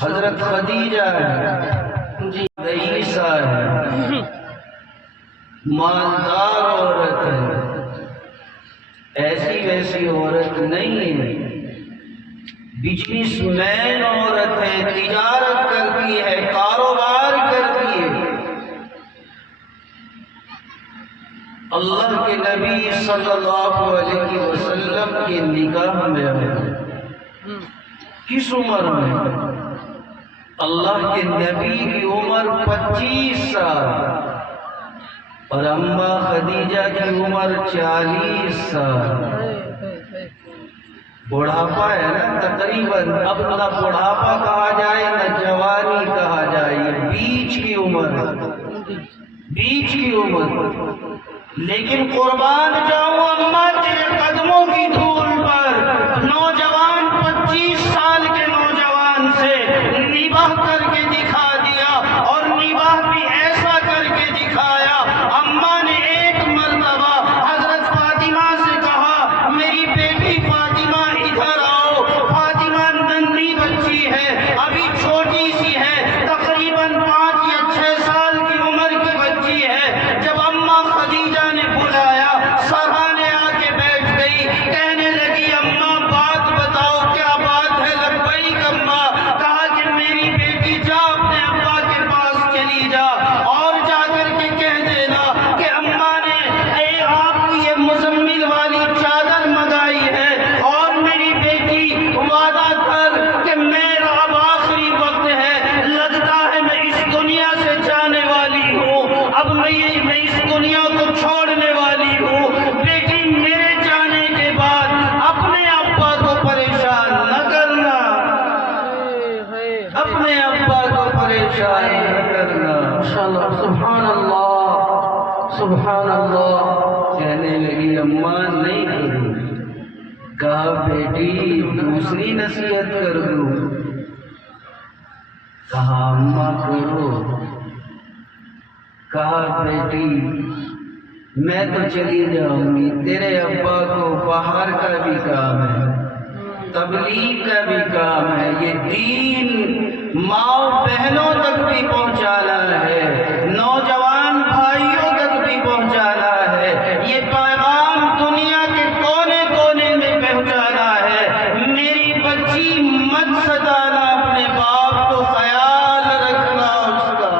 حضرت خدیجہ جی رئیسہ ہے، مالدار عورت ہے، ایسی ویسی عورت نہیں ہے، بزنس مین عورت ہے، تجارت کرتی ہے، کاروبار کرتی ہے۔ اللہ کے نبی صلی اللہ علیہ وسلم کے نکاح میں کس عمر میں؟ اللہ کے نبی کی عمر 25 سال اور اماں خدیجہ کی عمر 40 سال۔ بڑھاپا ہے نا تقریباً، اب نہ بڑھاپا کہا جائے نہ جوانی کہا جائے، یہ بیچ کی عمر ہے، بیچ کی عمر۔ لیکن قربان جاؤں اماں تیرے قدموں کی دھول پر، نوجوان 25 سال کے نوجوان سے نباہ کر کے دکھا دیا، اور نباہ بھی ایسا کر کے دکھایا۔ اماں نے ایک مرتبہ حضرت فاطمہ سے کہا، میری بیٹی فاطمہ ادھر آؤ۔ فاطمہ ننھی بچی ہے، ابھی چھوٹی سی ہے، تقریباً 5 یا 6 سال کی عمر کی بچی ہے۔ جب اماں خدیجہ نے بلایا، سرانے آ کے بیٹھ گئی، کہنے لگی اماں بات بتاؤ، کیا بات ہے؟ لبیک اماں۔ کہا کہ میری بیٹی جا اپنے ابا کے پاس چلی جا، اور جا کر کے کہہ دینا کہ اماں نے آپ کی یہ مزمل والی چادر منگائی ہے، اور میری بیٹی وعدہ کر کہ میرا اب آخری وقت ہے، لگتا ہے میں اس دنیا سے جانے والی ہوں، اب میں اس دنیا کو چھوڑنے والی ہوں۔ بیٹی میرے جانے کے بعد اپنے ابا کو پریشان نہ کرنا، اپنے ابا کو پریشان نہ کرنا۔ ماشاءاللہ، سبحان اللہ، سبحان اللہ۔ کہنے لگی اماں نہیں کروں۔ کہا بیٹی دوسری نصیحت کر دوں؟ کہا اماں کرو۔ کہا بیٹی میں تو چلی جاؤں گی، تیرے ابا کو باہر کا بھی کام ہے، تبلیغ کا بھی کام ہے، یہ دین ماں بہنوں تک بھی پہنچانا ہے، نوجوان بھائیوں تک بھی پہنچانا ہے، یہ پیغام دنیا کے کونے کونے میں پہنچانا ہے۔ میری بچی مت ستانا، اپنے باپ کو خیال رکھنا اس کا،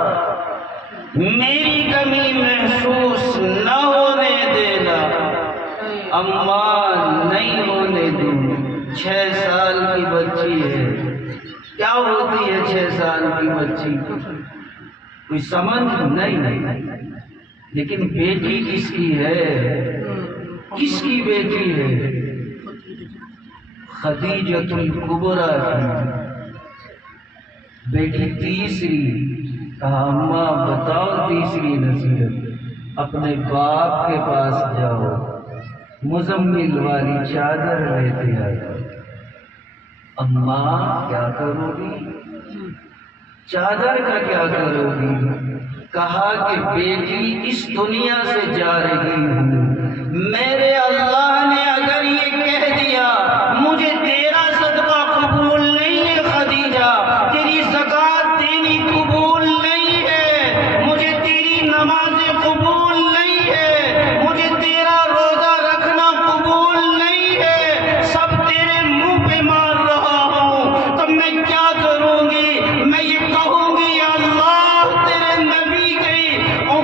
میری کمی محسوس نہ ہونے دینا۔ اماں نہیں ہونے دوں، 6 سال کی بچی ہے، کیا ہوتی ہے 6 سال کی بچی؟ کوئی سمجھ نہیں۔ لیکن بیٹی کس کی ہے؟ کس کی بیٹی ہے؟ خدیجۃ الکبریٰ کی بیٹی تیسری۔ کہا اماں بتاؤ تیسری نصیحت؟ اپنے باپ کے پاس جاؤ، مزمل والی چادر لیتے آئے۔ اماں کیا کرو گی؟ چادر کا کیا کرو گی؟ کہا کہ بیٹی اس دنیا سے جا رہی ہوں، میرے اللہ نے اگر یہ کہہ دیا مجھے تیرا صدقہ قبول نہیں ہے خدیجہ، تیری زکوٰۃ دینی قبول نہیں ہے، مجھے تیری نمازیں قبول نہیں ہے، مجھے تیرا روزہ رکھنا قبول نہیں ہے، سب تیرے منہ پہ مار رہا ہوں، تو میں کیا کروں گی؟ میں یہ کہوں گی یا اللہ تیرے نبی کی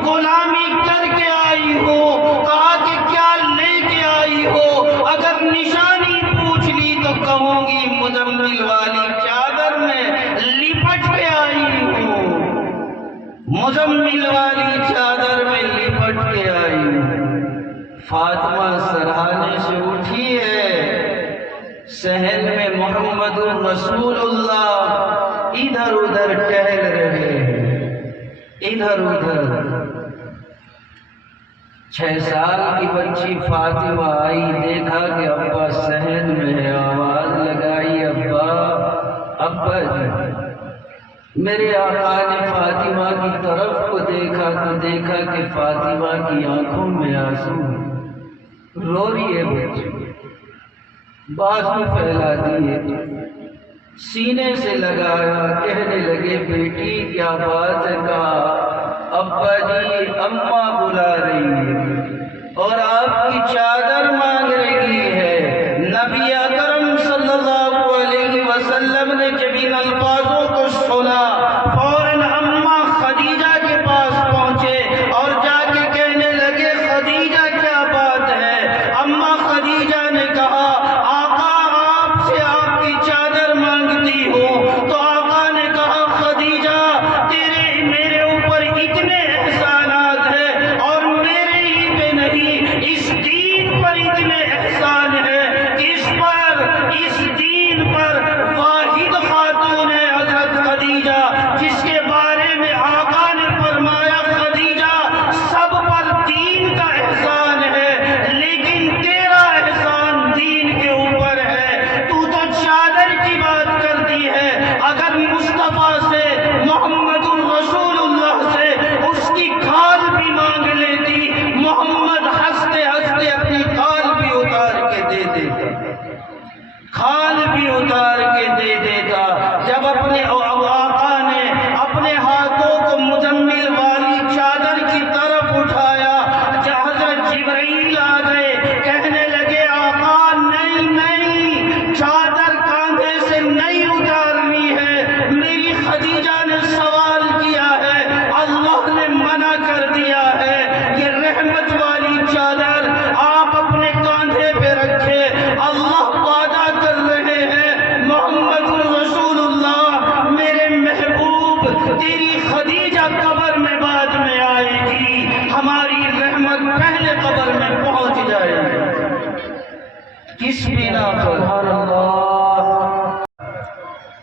غلامی کر کے آئی ہو۔ کہا کہ کیا لے کے آئی ہو؟ اگر نشانی پوچھ لی تو کہوں گی مزمل والی چادر میں لپٹ کے آئی ہوں، مزمل والی چادر میں لپٹ کے آئی ہوں۔ فاطمہ سرہانے سے اٹھی ہے، صحن میں محمد رسول اللہ ادھر ادھر ٹہل رہے ہیں، ادھر ادھر۔ 6 سال کی بچی فاطمہ آئی، دیکھا کہ ابا صحن میں ہے، آواز لگائی ابا، ابا جی۔ میرے آقا نے فاطمہ کی طرف کو دیکھا تو دیکھا کہ فاطمہ کی آنکھوں میں آنسو، رو رہی ہے بچی، بازو پھیلا دیے، سینے سے لگایا، کہنے لگے بیٹی کیا بات ہے؟ کہا ابا جی اماں بلا رہی ہے اور آپ کی چادر مانگ رہی ہے۔ نبی اکرم صلی اللہ علیہ وسلم نے جب ان الفاظوں کو سنا فوراً اماں خدیجہ کے پاس پہنچے اور جا کے کہنے لگے خدیجہ کیا بات ہے؟ اماں خدیجہ نے کہا آقا آپ سے آپ کی چادر مانگتی ہوں۔ تو آقا نے کہا خدیجہ تیرے میرے اوپر اتنے احسانات ہیں اور میرے ہی پہ نہیں اس دین پر اتنے احسان ہیں کہ اس دین پر واحد خاتون ہے حضرت خدیجہ، جس کے بارے میں آقا نے فرمایا خدیجہ سب پر دین کا احسان ہے لیکن تیرا احسان دین کے اوپر ہے۔ تو چادر کی بات کرتی ہے، اگر مصطفیٰ سے محمد الرسول اللہ سے اس کی کھال بھی مانگ لیتی محمد ہنستے ہنستے اپنی کھال بھی اتار کے دے دیتا، کھال بھی اتار کے دے دیتا۔ جب اپنے آقا نے اپنے ہاتھوں کو مزمل والی چادر کی طرف اٹھایا، حضرت جبرائیل آ گئے، کہنے لگے آقا نہیں نہیں چادر کاندھے سے نہیں اتارنی ہے، میری خدیجہ نے سوال کیا ہے، اللہ نے منع کر دیا ہے، یہ رحمت والی چادر آپ اپنے کاندھے پہ رکھے، اللہ وعدہ کر رہے ہیں محمد الرسول اللہ میرے محبوب تیری خدیجہ قبر میں بعد میں آئے گی، ہماری رحمت پہلے قبر میں پہنچ جائے گی۔ کس بنا پر؟ سبحان اللہ۔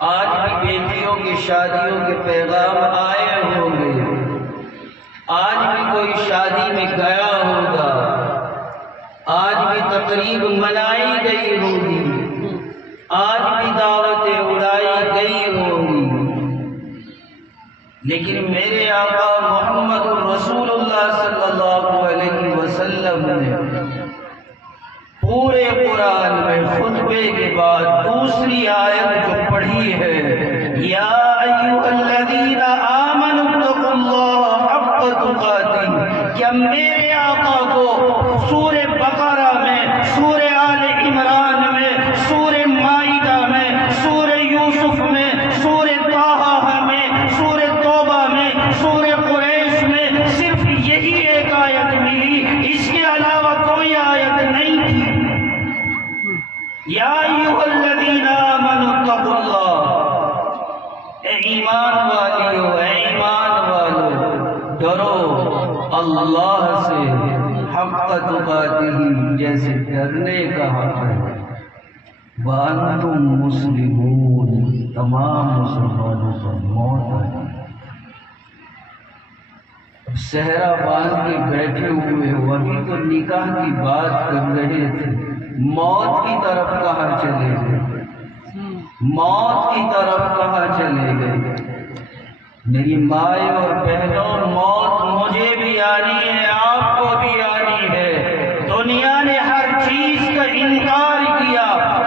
آج بھی بیٹیوں کی شادیوں کے پیغام آئے ہوں گے، آج بھی کوئی شادی میں گیا ہوگا، آج بھی تقریب منائی گئی ہوگی، آج بھی دعوتیں اڑائی گئی ہوگی، لیکن میرے آقا محمد الرسول اللہ صلی اللہ علیہ وسلم نے پورے قرآن میں خطبے کے بعد دوسری آیت جو پڑھی ہے یا ایھا الذین آمنوا اتقوا اللہ حق تقاتہ، کیا میرے آقا کو سورہ بقرہ میں، سورہ آل عمران میں، سورہ مائدہ میں، سورہ یوسف میں، سورہ طٰہٰ میں، سورہ توبہ میں، سورہ قریش میں صرف یہی ایک آیت ملی، اس کے علاوہ کوئی آیت نہیں تھی؟ یا ایھا الذین آمنوا اتقوا اللہ، اے ایمان والیو، اے ایمان والو ڈرو اللہ سے حق تقاتہ، جیسے ڈرنے کا حق ہے، وانتم مسلمون، تمام مسلمانوں پر موت ہے۔ صحرا باندھ کے بیٹھے ہوئے وہی تو نکاح کی بات کر رہے تھے، موت کی طرف کہاں چلے گئے؟ موت کی طرف کہاں چلے گئے؟ میری مائیں اور بہنوں، موت مجھے بھی آنی ہے، آپ کو بھی آنی ہے۔ دنیا نے ہر چیز کا انکار کیا،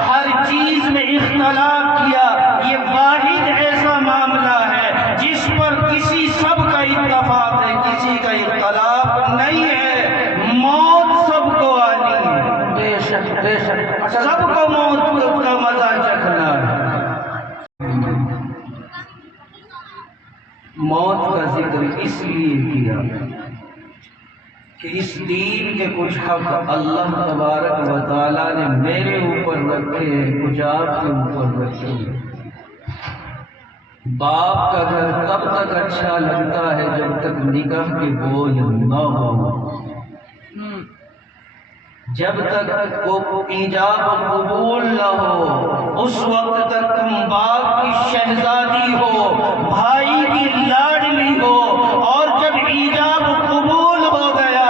ہر چیز میں اختلاف کیا، یہ واحد ایسا معاملہ ہے جس پر کسی سب کا اتفاق ہے، کسی کا اختلاف نہیں ہے، موت سب کو آنی ہے، بے شک بے شک، سب کو موت کا مزہ چکھنا ہے۔ موت کا ذکر اس لیے کیا کہ اس دین کے کچھ حق اللہ تبارک و تعالیٰ نے میرے اوپر رکھے ہیں، کچھ آپ کے اوپر رکھے ہیں۔ باپ کا گھر تب تک اچھا لگتا ہے جب تک نکاح کے بوجھ نہ ہو، جب تک وہ ایجاب قبول نہ ہو، اس وقت تک تم باپ کی شہزادی ہو، بھائی کی لاڈلی ہو، اور جب ایجاب قبول ہو گیا،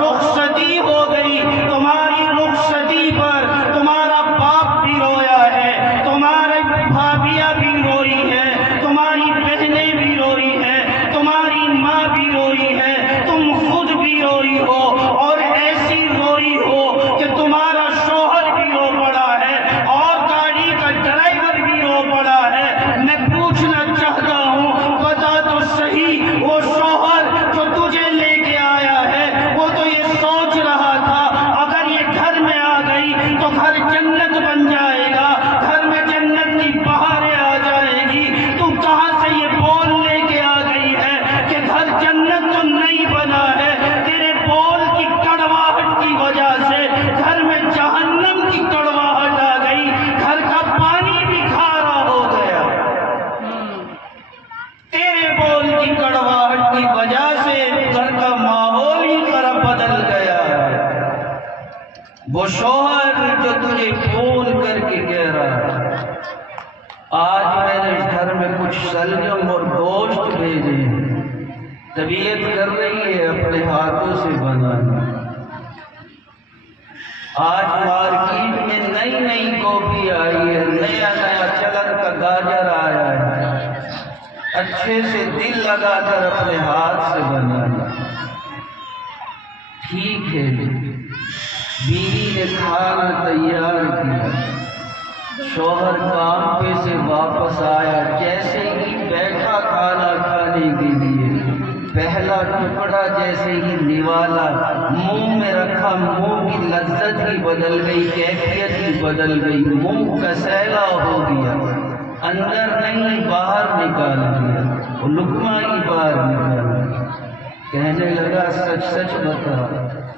رخصتی ہو گئی، تمہاری رخصتی پر تمہارا باپ بھی رویا ہے، تمہاری بھابیاں بھی روئی ہیں، تمہاری بہنیں بھی روئی ہیں، تمہاری ماں بھی روئی ہے، تم خود بھی روئی ہو، اور ایسی روئی ہو کہ تمہارا شوہر بھی رو پڑا ہے اور گاڑی کا ڈرائیور بھی رو پڑا کی کڑواہٹ کی وجہ سے گھر کا ماحول ہی طرف بدل گیا ہے۔ وہ شوہر جو تجھے فون کر کے کہہ رہا ہے آج میں نے گھر میں کچھ شلجم اور گوشت بھیجے ہیں، طبیعت کر رہی ہے اپنے ہاتھوں سے بنانا۔ آج مارکیٹ میں نئی نئی گوبھی آئی ہے، نیا نیا چلن کا گاجر آیا ہے، اچھے سے دل لگا کر اپنے ہاتھ سے بنانا۔ ٹھیک ہے، بیوی نے کھانا تیار کیا، شوہر کام پہ سے واپس آیا، جیسے ہی بیٹھا کھانا کھانے کے لیے پہلا ٹکڑا جیسے ہی نوالا منہ میں رکھا، منہ کی لذت ہی بدل گئی، کیفیت ہی بدل گئی، منہ کا سیلا ہو گیا، اندر نہیں باہر نکال دیا، وہ لقمہ ہی باہر نکال دیا۔ کہنے لگا سچ سچ بتا،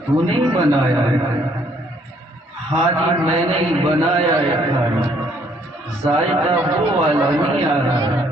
تو نہیں بنایا ہے؟ ہاں جی میں نے ہی بنایا ہے کھانا، ذائقہ وہ والا نہیں آ رہا۔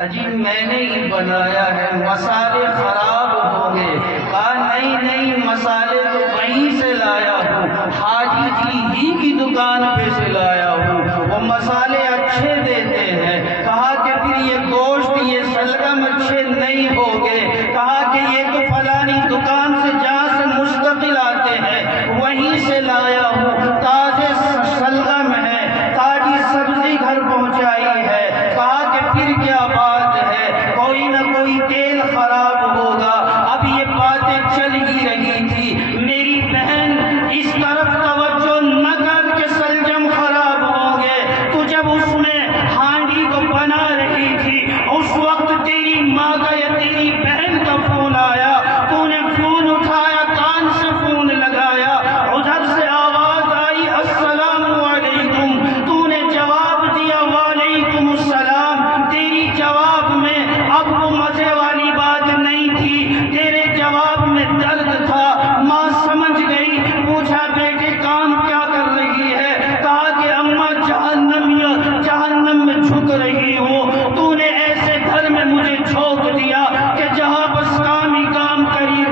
اجی میں نے ہی بنایا ہے، مسالے خراب ہو گئے۔ کہا نہیں نہیں، مسالے تو وہیں سے لایا ہوں، حاجی جی ہی کی دکان پہ سے لایا ہوں، وہ مسالے اچھے دیتے ہیں۔ کہا کہ پھر یہ گوشت یہ شلگم اچھے نہیں ہو گئے۔ کہا کہ یہ تو فلانی دکان سے جہاں سے مستقل آتے ہیں وہیں سے لایا ہوں، تازے شلگم ہے، تازی سبزی گھر پہنچائی ہے۔ کہا کہ پھر کیا بات ہے، کوئی نہ کوئی تیل خراب ہوگا۔ اب یہ باتیں چل ہی رہی تھی، میری بہن اس طرف توجہ نہ کر کے شلجم خراب ہو گئے۔ تو جب اس میں ہانڈی کو بنا رہی تھی اس وقت تیری ماں کا یا تیری بہن کا فون آیا، تو نے فون اٹھایا، کان سے فون لگایا، ادھر سے آواز آئی السلام علیکم، تو نے جواب دیا وعلیکم السلام۔ تیری جواب میں اب وہ مزے والی بات نہیں تھی، تیرے جواب میں درد تھا۔ ماں سمجھ گئی، پوچھا بیٹے کام کیا کر رہی ہے؟ کہا کہ اماں جہنم میں جھک رہی ہوں، تو نے ایسے گھر میں مجھے جھونک دیا کہ جہاں بس کام ہی کام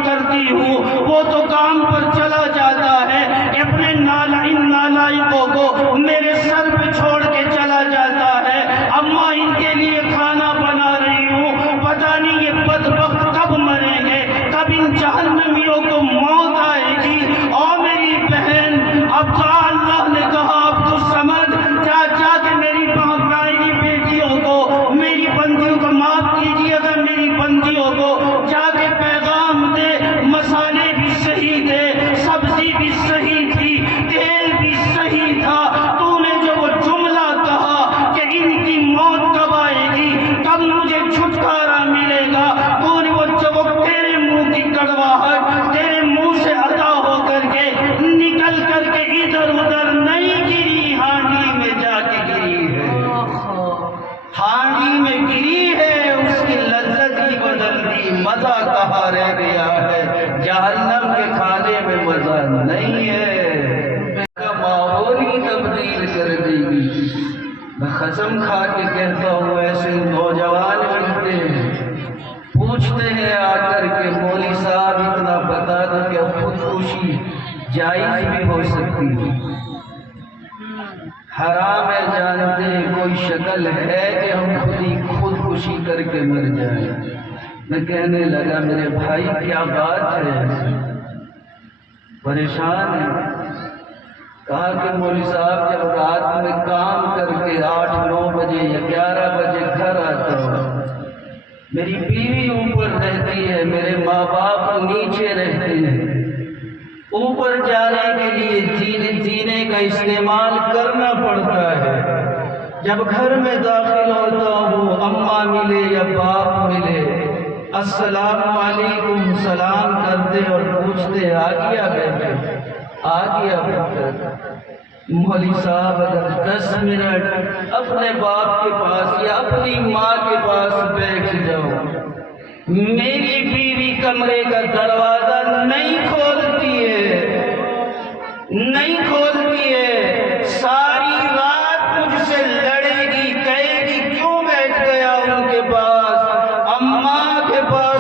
کرتی ہوں وہ تو کام پر چلا جاتا ہے، اپنے نالائقوں کو میرے سر پہ چھوڑ کے چلا جاتا ہے۔ اماں ان کے لیے کھانا بنا رہی ہوں، پتہ نہیں یہ بدبخت کب مریں گے، کب ان جہنمیوں کو موت آئے گی۔ اور میری بہن اب تو اللہ نے کہا اب تو سمجھ جا کے میری بہنائی بیٹیوں کو، میری بندیوں کو معاف کیجیے گا، میری بندیوں کو جا کے پیغام دے، مسالے بھی صحیح تھے، سبزی بھی صحیح تھی، تیل بھی صحیح تھا۔ تو نے جو وہ جملہ کہا کہ ان کی موت کب آئے گی، کب مجھے چھٹکارا ملے گا، تو نے وہ جب تیرے منہ کی کڑواہٹ تیرے منہ سے ادا ہو کر کے نکل کر کے ادھر ادھر نہیں گری، ہانڈی میں جا کے گری ہے، ہانڈی میں گری ہے، اس کی لذت ہی بدل دی، مزہ کہاں رہ گیا ہے، جہنم کے کھانے میں مزہ نہیں ہے، کا ماحول ہی تبدیل کر دے گی۔ میں قسم کھا کے کہتا ہوں ایسے نوجوان ملتے ہیں، پوچھتے ہیں آ کر کے مولوی صاحب اتنا بتا دو کہ خودکشی جائز بھی ہو سکتی ہے، حرام ہے جانتے ہیں، کوئی شکل ہے کہ ہم خودکشی کر کے مر جائیں؟ میں کہنے لگا میرے بھائی کیا بات ہے، پریشان ہے؟ کہا کہ مولوی صاحب جب رات میں کام کر کے 8-9 بجے یا 11 بجے گھر آتا ہوں، میری بیوی اوپر رہتی ہے، میرے ماں باپ نیچے رہتے ہیں، اوپر جانے کے لیے جینے کا استعمال کرنا پڑتا ہے۔ جب گھر میں داخل ہوتا ہوں اماں ملے یا باپ ملے، السلام علیکم سلام کرتے اور پوچھتے آ گیا بیٹے، آ گیا بیٹا۔ مولوی صاحب اگر 10 منٹ اپنے باپ کے پاس یا اپنی ماں کے پاس بیٹھ جاؤ، میری بیوی کمرے کا دروازہ نہیں کھولتی ہے، ساری رات مجھ سے لڑے گی، کہے گی کیوں بیٹھ گیا ان کے پاس؟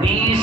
20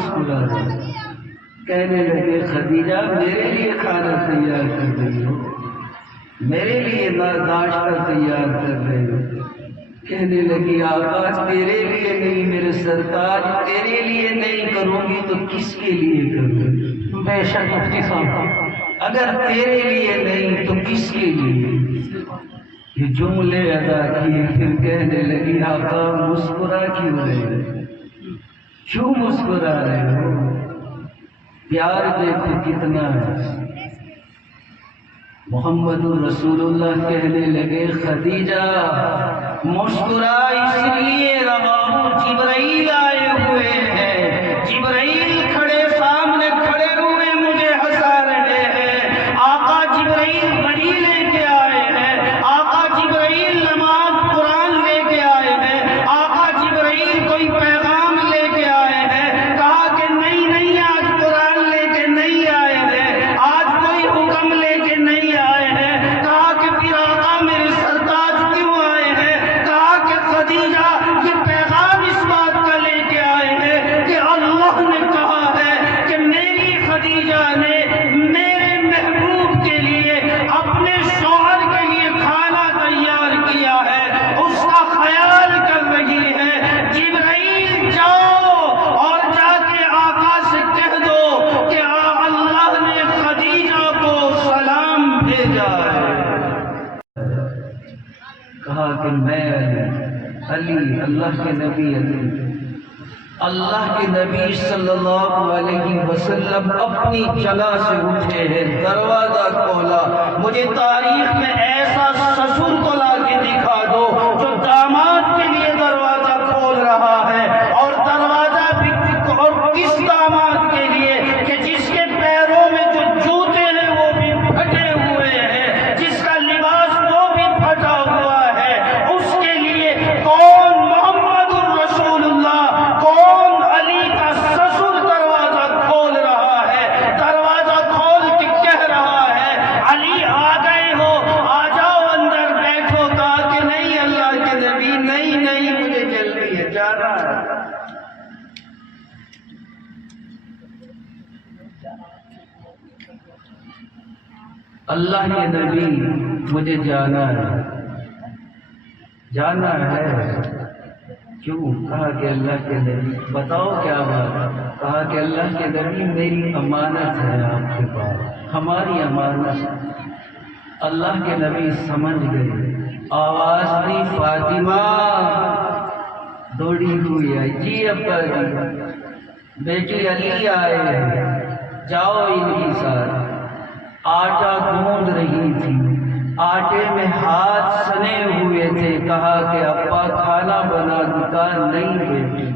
مسکرا رہے. کہنے لگے خدیجہ میرے لیے کھانا تیار کر رہی ہو, میرے لیے ناشتہ تیار کر رہے ہو. کہنے لگی آقا تیرے لیے نہیں میرے سرتاج, تیرے لیے نہیں کروں گی تو کس کے لیے کروں گی؟ بے شک مفتی صاحب, اگر تیرے لیے نہیں تو کس کے لیے؟ یہ جملے ادا کیے. پھر کہنے لگی آقا مسکرا کیوں رہے ہو, کیوں مسکرا رہے ہو؟ پیار دیکھو کتنا ہے. محمد رسول اللہ کہنے لگے خدیجہ مسکرا اس لیے رہا ہوں جبرائیل آئے ہوئے ہیں, جبرائیل کھڑے سامنے کھڑے ہوئے مجھے ہنسا رہے ہیں. آقا جبرائیل بڑی لے کے آئے ہیں, آقا جبرائیل نماز قرآن لے کے آئے ہیں, آقا جبرائیل کوئی پیغام لے کے آئے ہیں. کہا کہ نہیں نہیں آج قرآن لے کے نہیں آئے ہیں, آج کوئی حکم لے کے نہیں آئے ہیں. کہا کہ پھر آقا میرے سرتاج کیوں آئے ہیں؟ کہا کہ خدیجہ یہ پیغام اس بات کا لے کے آئے ہیں کہ اللہ نے کہا ہے کہ میری خدیجہ نے میرے محبوب کے لیے اپنے شوہر کے لیے کھانا تیار کیا ہے, اس کا خیال کر رہی ہے. جبرائیل جاؤ اور جا کے آقا سے کہہ دو کہ اللہ نے خدیجہ کو سلام بھیجا ہے. کہا کہ میں علی اللہ کے نبی علی اللہ کے نبی صلی اللہ علیہ وسلم اپنی جگہ سے اٹھے ہیں, دروازہ کھولا. مجھے تاریخ میں ایسا سسر کو لا کے دکھا دو جو داماد کے لیے دروازہ کھول رہا ہے, اور دروازہ بھی اور کس داماد کے لیے کہ جس کے پیروں میں جو جوتے ہیں وہ بھی پھٹے ہوئے ہیں, جس کا لباس وہ بھی پھٹا ہوا ہے. اس کے لیے کون محمد الرسول اللہ, کون علی کا سسر دروازہ کھول رہا ہے, دروازہ کھول کے کہہ رہا ہے علی آ گئے ہو, آ جاؤ اندر بیٹھو. کہا کہ نہیں اللہ کے نبی نہیں نہیں مجھے جلدی ہے جانا ہے. اللہ کے نبی مجھے جانا ہے, جانا ہے. کیوں؟ کہا کہ اللہ کے نبی بتاؤ کیا بات؟ کہا کہ اللہ کے نبی میری امانت ہے آپ کے پاس, ہماری امانت. اللہ کے نبی سمجھ گئے, آواز دی فاطمہ, دوڑی ہوئی آئی, جی ابا جی بیٹی علی آئے ہیں, جاؤ ان کے ساتھ. آٹا گوندھ رہی تھی, آٹے میں ہاتھ سنے ہوئے تھے. کہا کہ ابا کھانا بنا دو. کہا نہیں بیٹی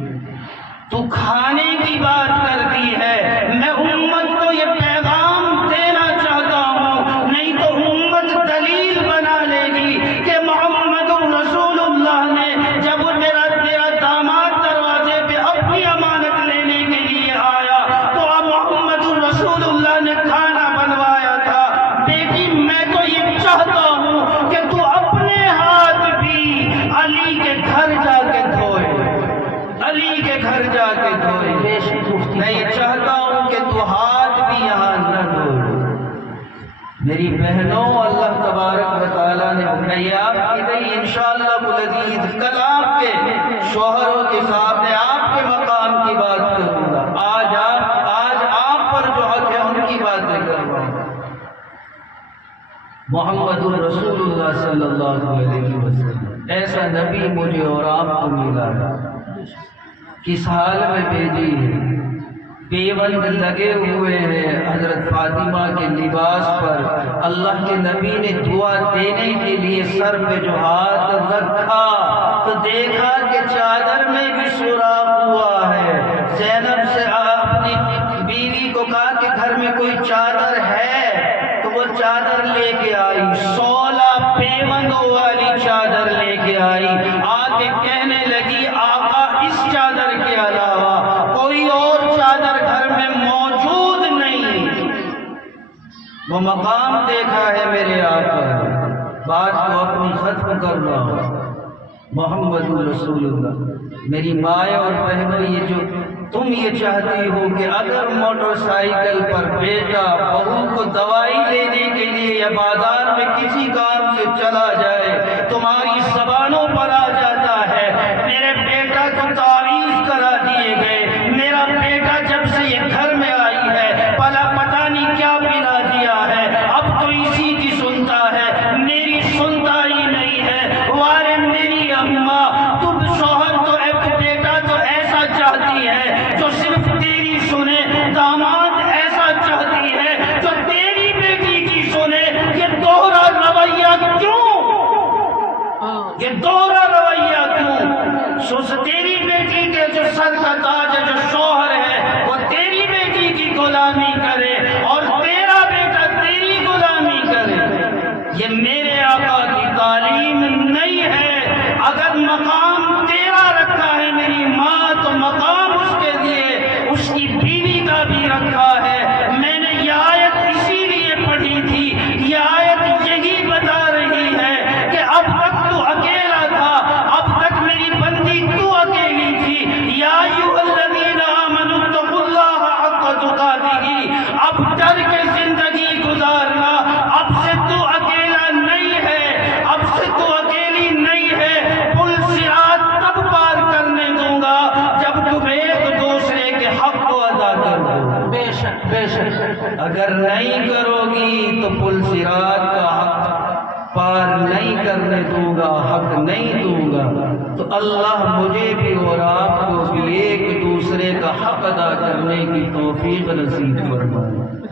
تو کھانے کی بات کرتی ہے, میں امت کو یہ پیغام دینا چاہتا ہوں, نہیں تو امت دلیل بنا لے گی کہ محمد رسول اللہ نے جب میرا داماد دروازے پہ اپنی امانت لینے کے لیے آیا تو اب محمد رسول اللہ نے کھانا بنوایا تھا. بیٹی میں تو یہ چاہتا ہوں کہ تو اپنے ہاتھ بھی علی کے گھر جا کے دھوئے, علی کے گھر جا کے دھوئے. میں یہ چاہتا ہوں کہ تو ہاتھ بھی یہاں نہ دھوئے. میری بہنوں, اللہ تبارک و تعالیٰ نے بھائی آپ کی نہیں انشاءاللہ العزیز کل آپ کے شوہروں کے سامنے آپ کے مقام کی بات کروں گا. آج آپ پر جو حق ہے ان کی باتیں کروں گا. محمد رسول اللہ صلی اللہ علیہ وسلم ایسا نبی مجھے اور آپ کو ملا ہے. کس حال میں بھیجی ہے, پیوند لگے ہوئے ہیں حضرت فاطمہ کے لباس پر. اللہ کے نبی نے دعا دینے کے لیے سر پہ جو ہاتھ رکھا تو دیکھا کہ چادر میں بھی سوراخ ہوا ہے. زینب سے اپنی بیوی کو کہا کہ گھر میں کوئی چادر ہے, تو وہ چادر لے کے آئی. 16 پیوندوں والی چادر لے کے آئی. آ کے کہنے لگی آقا اس چادر کے علاوہ کوئی اور چادر گھر میں موجود نہیں. وہ مقام دیکھا ہے میرے آقا. بات کو اپنی ختم کر رہا ہوں. محمد رسول اللہ, میری مائیں اور بہنوں, یہ جو تم یہ چاہتی ہو کہ اگر موٹر سائیکل پر بیٹا بہو کو دوائی لینے کے لیے یا بازار میں کسی کام سے چلا جائے تمہاری زبانوں پر آ جاتا ہے میرے بیٹا کو تعویذ کرا دیے گئے، میرا بیٹا جب سے یہ گھر میں آئی ہے پلا پتہ نہیں کیا پلا دیا ہے، اب تو اسی کی سنتا ہے، میری سنتا ہی نہیں ہے۔ وارے میری اماں، تم شوہر تو ایک بیٹا تو ایسا چاہتی ہے جو صرف تیری سنے، داماد ایسا چاہتی ہے جو تیری بیٹی کی سنے، یہ دوہرا رویہ کیوں؟ یہ دوہرا رویہ کیوں؟ سوچ تیری بیٹی کے جو سر کا تاج ہے جو شوہر ہے وہ تیری بیٹی کی غلامی کرے اور تیرا بیٹا تیری غلامی کرے، یہ میرے آقا کی تعلیم نہیں ہے۔ اگر مقام تیرا رکھا ہے میری ماں تو مقام اس کے لیے اس کی بیوی کا بھی رکھا ہے۔ میں نے یہ آیت اسی لیے پڑھی تھی، یہ آیت یہی بتا رہی ہے کہ اب تک تو اکیلا تھا، اب تک میری بندی تو اکیلی تھی۔ یا ایھا الذین آمنوا اتقوا اللہ حق تقاتہ، اب ڈر کے زندگی گزارنا، اب سے تو اکیلا نہیں ہے، اب سے تو اکیلی نہیں ہے۔ پل صراط تب پار کرنے دوں گا جب تم ایک دوسرے کے حق کو ادا کرو، بے شک بے شک۔ اگر نہیں کرو گی تو پل صراط کا حق پار نہیں کرنے دوں گا، حق نہیں دوں گا۔ تو اللہ مجھے بھی اور آپ کو بھی ایک دوسرے کا حق ادا کرنے کی توفیق نصیب فرمائے۔